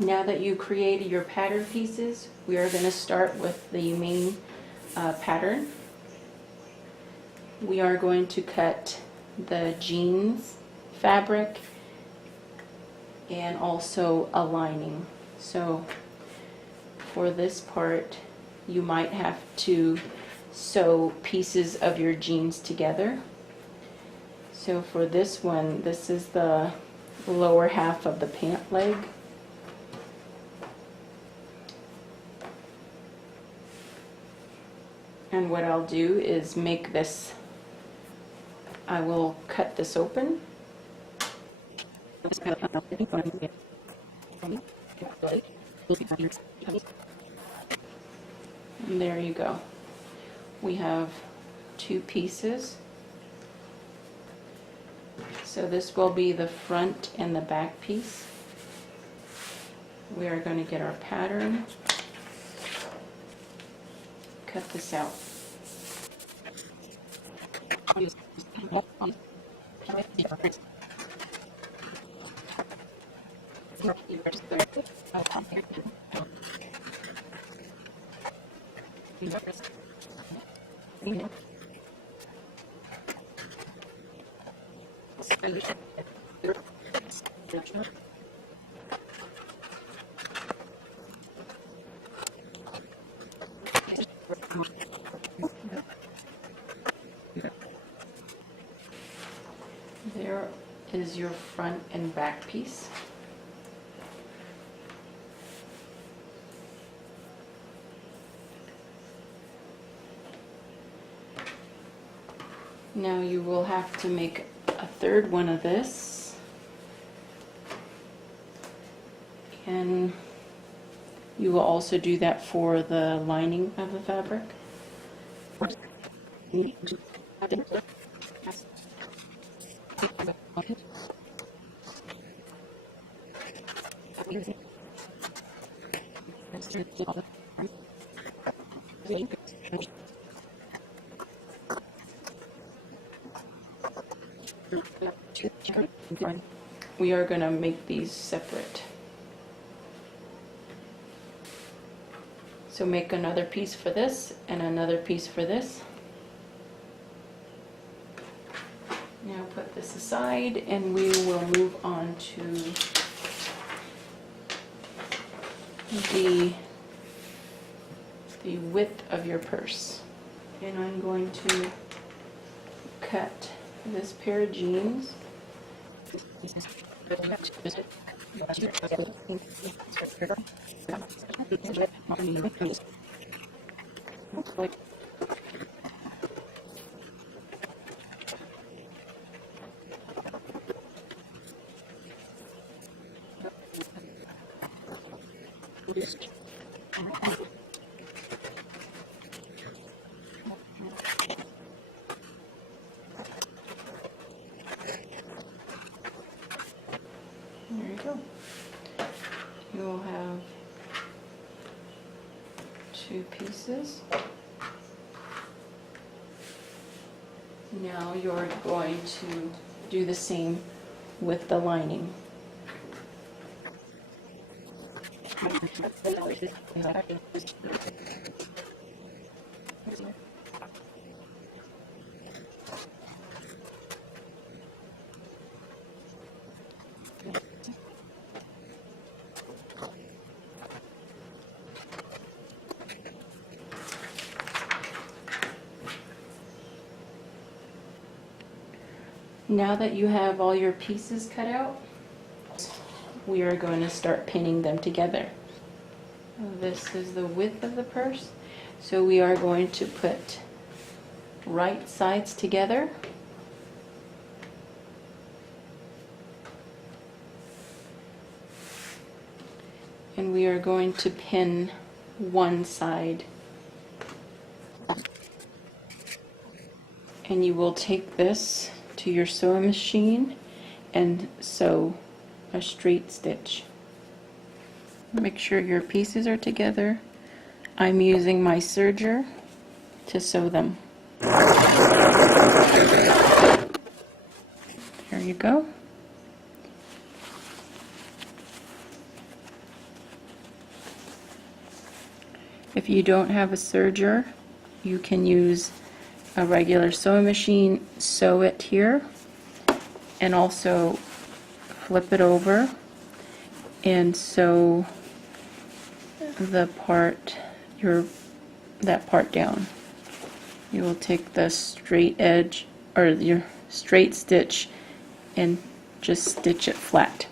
Now that you created your pattern pieces, we are going to start with the main pattern. We are going to cut the jeans fabric and also a lining. So for this part, you might have to sew pieces of your jeans together. So for this one, this is the lower half of the pant leg. And what I'll do is make this, I will cut this open. And there you go. We have two pieces. So this will be the front and the back piece. We are going to get our pattern, cut this out. There is your front and back piece. Now you will have to make a third one of this, and you will also do that for the lining of the fabric. We are going to make these separate. So make another piece for this and another piece for this. Now put this aside and we will move on to the width of your purse. And I'm going to cut this pair of jeans. There you go. You'll have two pieces. Now you're going to do the same with the lining. Now that you have all your pieces cut out, we are going to start pinning them together. This is the width of the purse, so we are going to put right sides together. And we are going to pin one side. And you will take this to your sewing machine and sew a straight stitch. Make sure your pieces are together. I'm using my serger to sew them. There you go. If you don't have a serger, you can use a regular sewing machine, sew it here, and also flip it over and sew the part, that part down. You will take the straight edge or your straight stitch and just stitch it flat.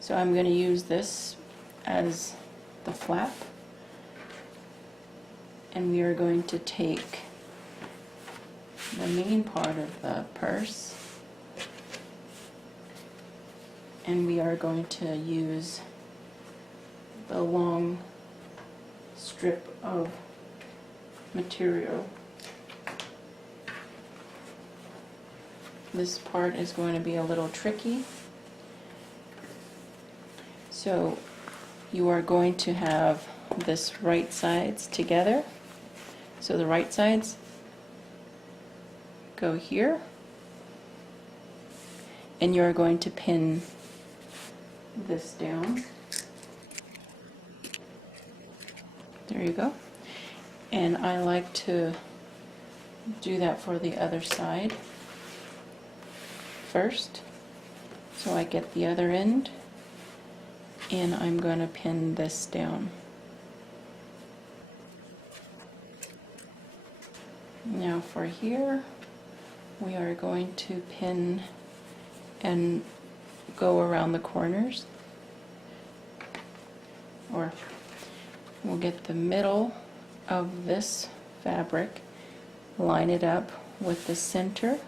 So I'm going to use this as the flap, and we are going to take the main part of the purse and we are going to use the long strip of material. This part is going to be a little tricky. So you are going to have this right sides together. So the right sides go here, and you're going to pin this down. There you go. And I like to do that for the other side first. So I get the other end, and I'm going to pin this down. Now for here, we are going to pin and go around the corners, or we'll get the middle of this fabric, line it up with the center,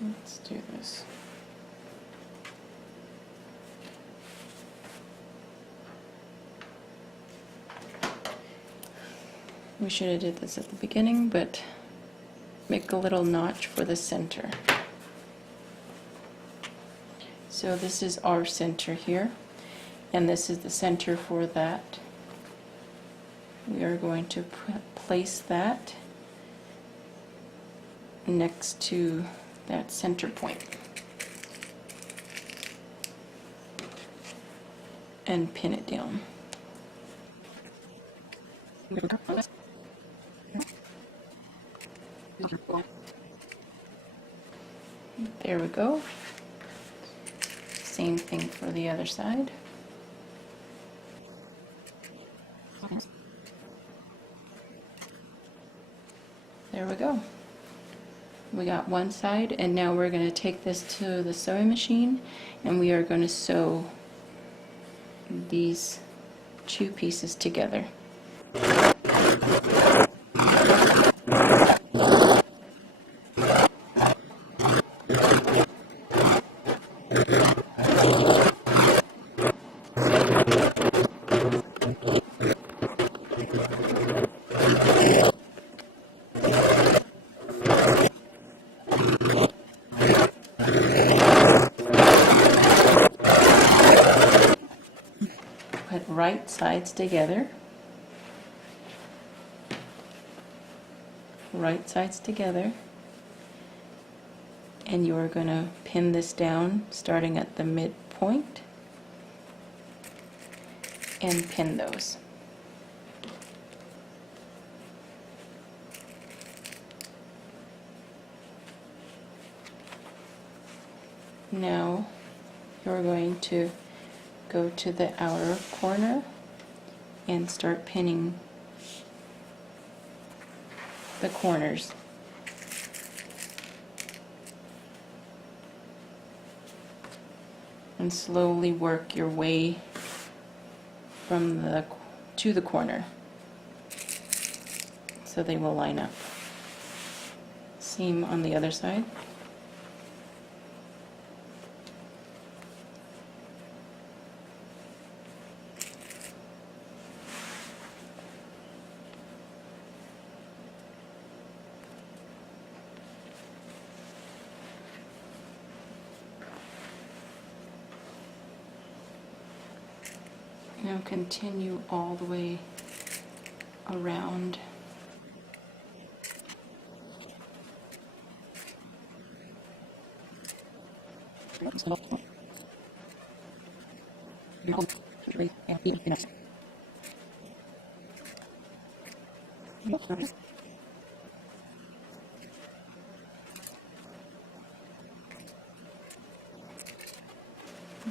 let's do this. We should have did this at the beginning, but make a little notch for the center. So this is our center here, and this is the center for that. We are going to place that next to that center point and pin it down. There we go. Same thing for the other side. There we go. We got one side, and now we're going to take this to the sewing machine, and we are going to sew these two pieces together. Put right sides together. Right sides together. And you are going to pin this down starting at the midpoint and pin those. Now you're going to go to the outer corner and start pinning the corners. And slowly work your way from to the corner so they will line up. Same on the other side. Now continue all the way around.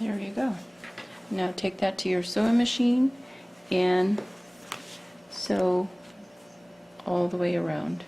There you go. Now take that to your sewing machine and sew all the way around.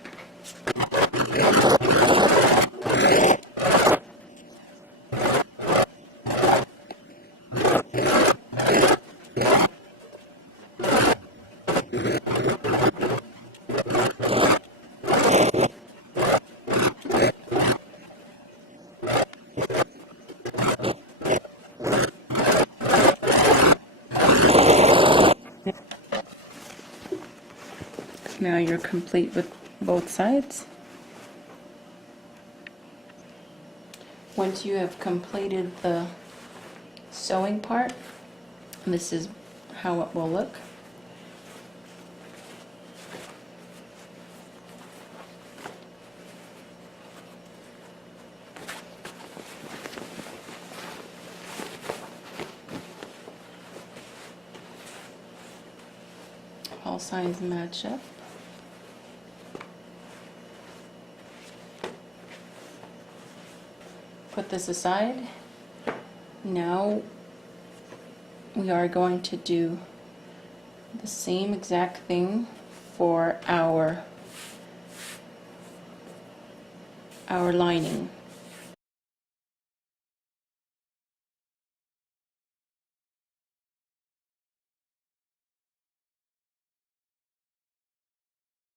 Now you're complete with both sides. Once you have completed the sewing part, this is how it will look. All sides match up. Put this aside. Now we are going to do the same exact thing for our lining.